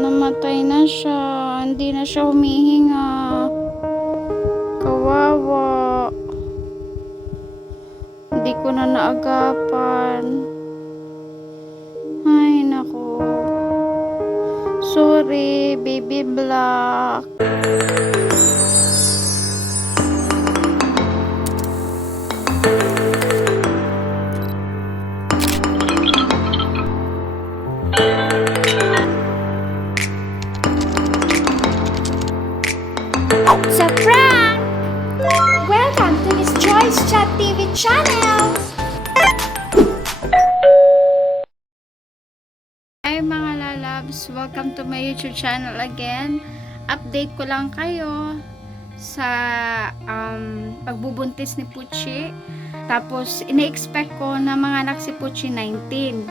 namatay na siya. Hindi na siya humihinga. Kawawa. Hindi ko na naagapan. Ay, naku. Sorry, baby black. Sa prank! Welcome to Miss Joy's Chat TV channel! Hi mga lalabs, welcome to my YouTube channel again. Update ko lang kayo sa pagbubuntis ni Puchi. Tapos ina-expect ko na manganak si Puchi 19.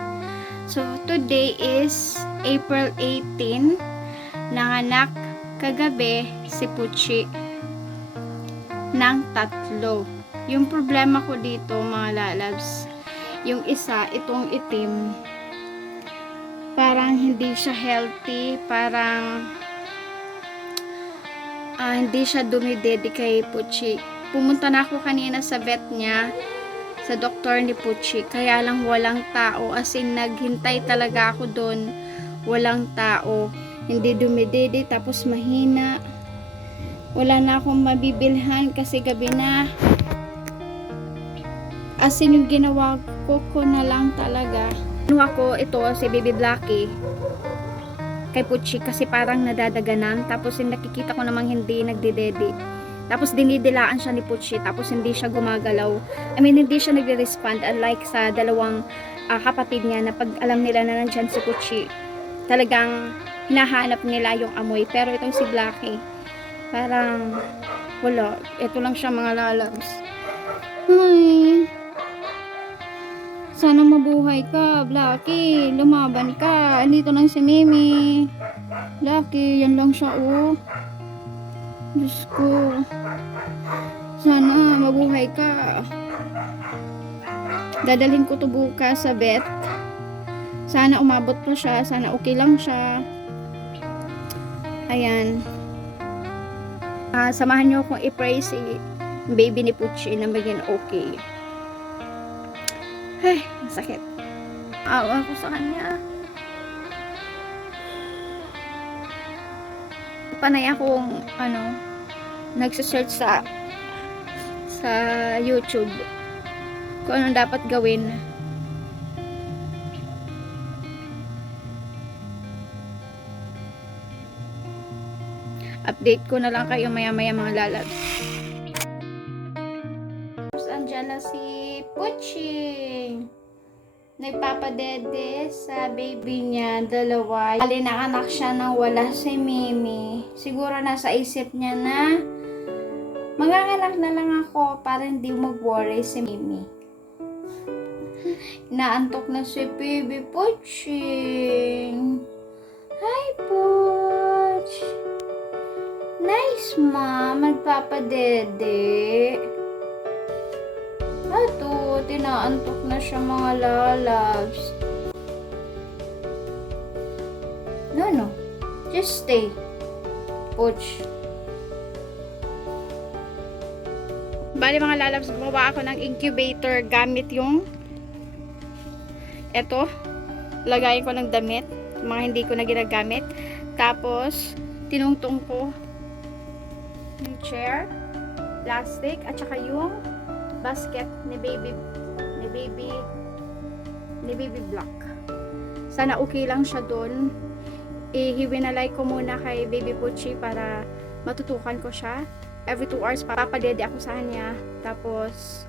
So today is April 18. Nanganak kagabi si Puchi ng 3. Yung problema ko dito mga lalabs, yung isa, itong itim, parang hindi siya healthy, parang hindi siya dumidede kay Puchi. Pumunta na ako kanina sa vet niya, sa doktor ni Puchi, kaya lang walang tao, as in naghintay talaga ako doon, walang tao, hindi dumidede, tapos mahina, wala na akong mabibilhan kasi gabi na. As in yung ginawa ko na lang talaga, ako ito si Baby Blackie kay Puchi kasi parang nadadaganan, tapos yung nakikita ko namang hindi nagdidede, tapos dinidilaan siya ni Puchi, tapos hindi siya gumagalaw, hindi siya nagre-respond, unlike sa dalawang kapatid niya na pag alam nila na nandyan si Puchi, talagang hinahanap nila yung amoy. Pero itong si Blackie parang wala, ito lang siya mga lalabs. Ay, sana mabuhay ka, Blackie. Lumaban ka. Andito lang si Mimi. Blackie, yan lang siya, oh. Diyos ko. Sana mabuhay ka. Dadalhin ko to bukas sa vet. Sana umabot pa siya. Sana okay lang siya. Ayan. Samahan niyo akong i-pray si baby ni Puchi na maging okay. Ay, masakit. Awa ko sa kanya. Panay akong nagsesearch sa YouTube kung anong dapat gawin. Update ko na lang kayo maya-maya mga lalabs. Andyan na si Puchi. Nagpapadede sa baby niya, 2. Bali na anak siya nang wala si Mimi. Siguro nasa isip niya na manganganak na lang ako para hindi mag-worry si Mimi. Inaantok na si baby Puchi. Hi, Puch. Nice, mom. Magpapadede. Ato, tinaantok na siya mga lalabs. No. Just stay. Puch. Bali mga lalabs, gumawa ako ng incubator gamit yung eto. Lagayin ko ng damit. Mga hindi ko na ginagamit. Tapos, tinungtong ko yung chair, plastic, at saka yung basket ni baby Black. Sana okay lang siya doon. Hiwinalay ko muna kay baby Puchi para matutukan ko siya. Every 2 hours papadede ako sa kanya. Tapos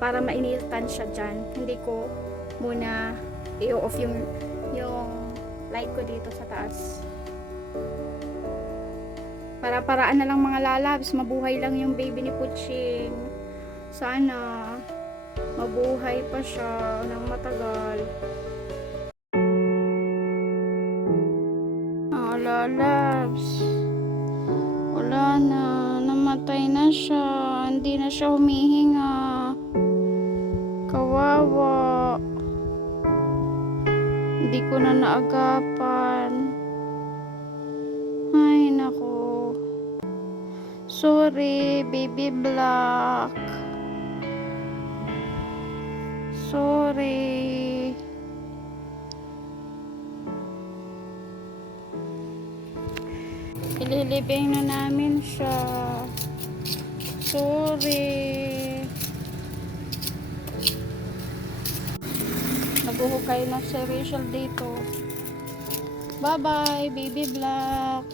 para mainitan siya dyan. Hindi ko muna i-off yung light ko dito sa taas. Para-paraan na lang mga lalabs, mabuhay lang yung baby ni Puching. Sana mabuhay pa siya ng matagal. Lalabs, wala na, namatay na siya, hindi na siya humihinga. Kawawa, hindi ko na naagapan. Sorry, baby black. Sorry. Ililibing na namin siya. Sorry. Nabuhukay na si Rachel dito. Bye-bye, baby black.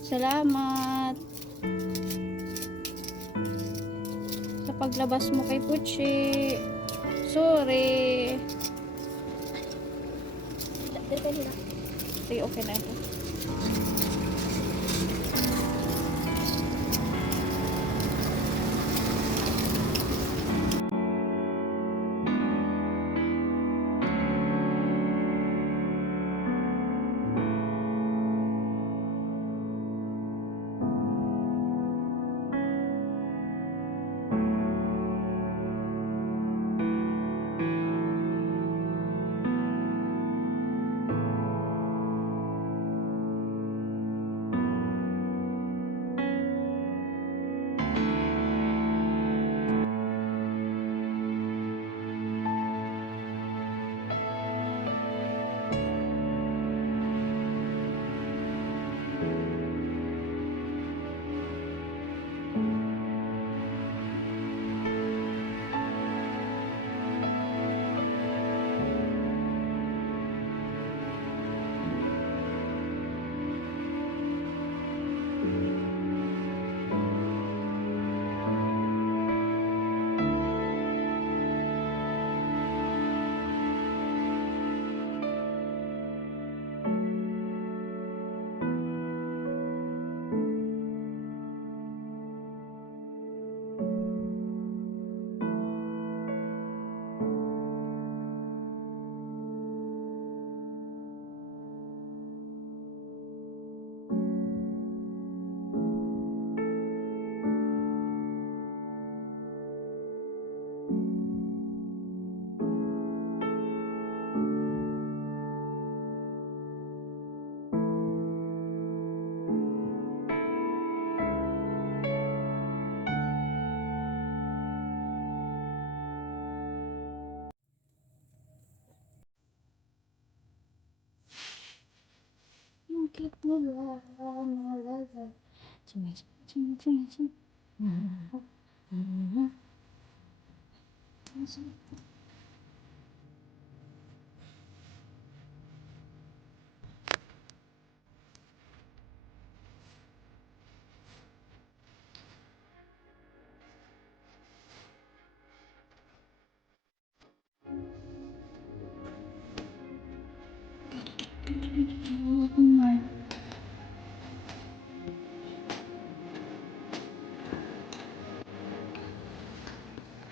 Salamat sa paglabas mo kay Puchi. Sorry. Sige, okay na ito.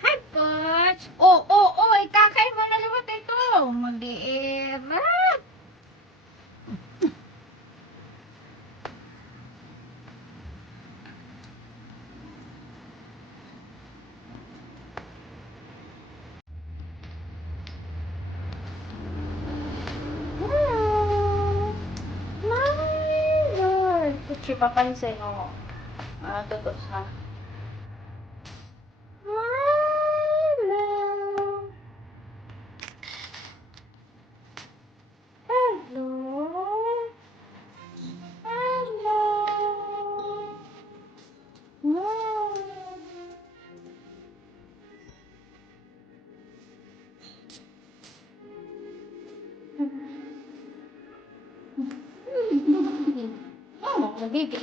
Hi, Poch! Oh, kakain mo na naman ito. Mag-iira. Oh, my Lord. Puchi, papansin mo. Totoo sa... My love. Hello. Hello. Oh, baby.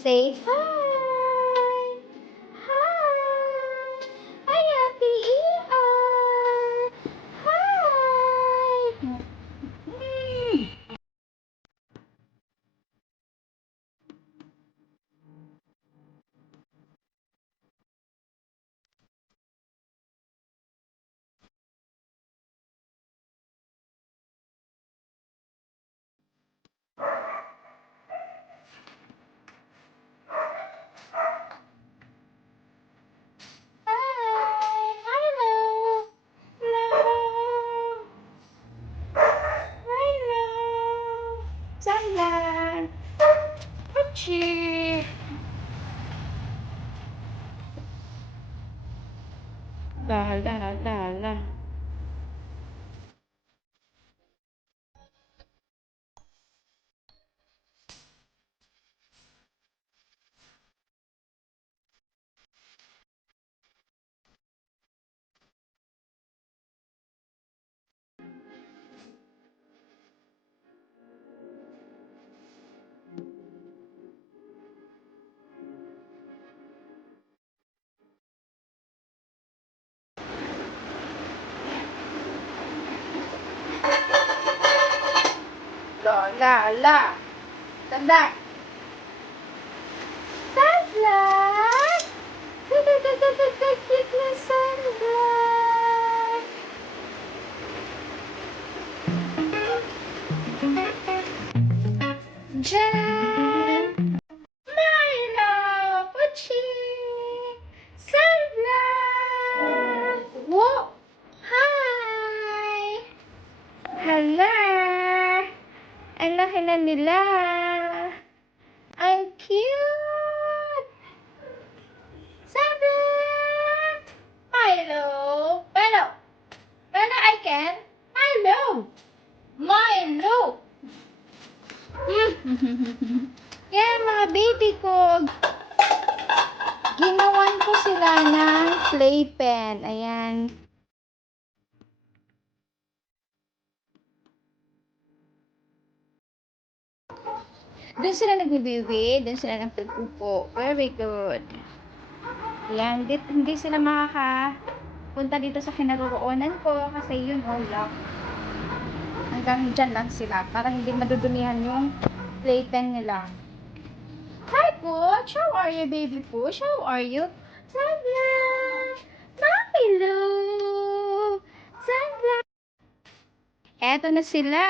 Say hi. Hi. Hi, Happy ER. Hi. Puchi! La la la la. La la la. Tanda. Sunblock! Cute na sunblock! Diyan! Milo! Puchi! Sunblock! Whoa! Hi! Hello! Ang laki na nila! Ang cute! Sunblock! Milo! Milo! Milo, I can! Milo! Milo! Yan, mga baby ko. Ginawan ko sila ng playpen. Ayan. Doon sila nagbibiwi. Doon sila nagpupo. Very good. Ayan. Hindi sila makakapunta dito sa kinaroroonan ko kasi yun, lock. Hanggang dyan lang sila para hindi madudumihan yung playpen nila. Hi, Pooch! How are you, baby Pooch? How are you? Sunblock! Mamilo! Sunblock! Eto na sila!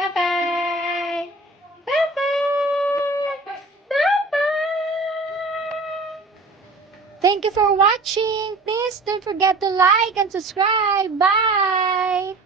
Bye-bye! Bye-bye! Bye-bye! Thank you for watching. Please don't forget to like and subscribe. Bye!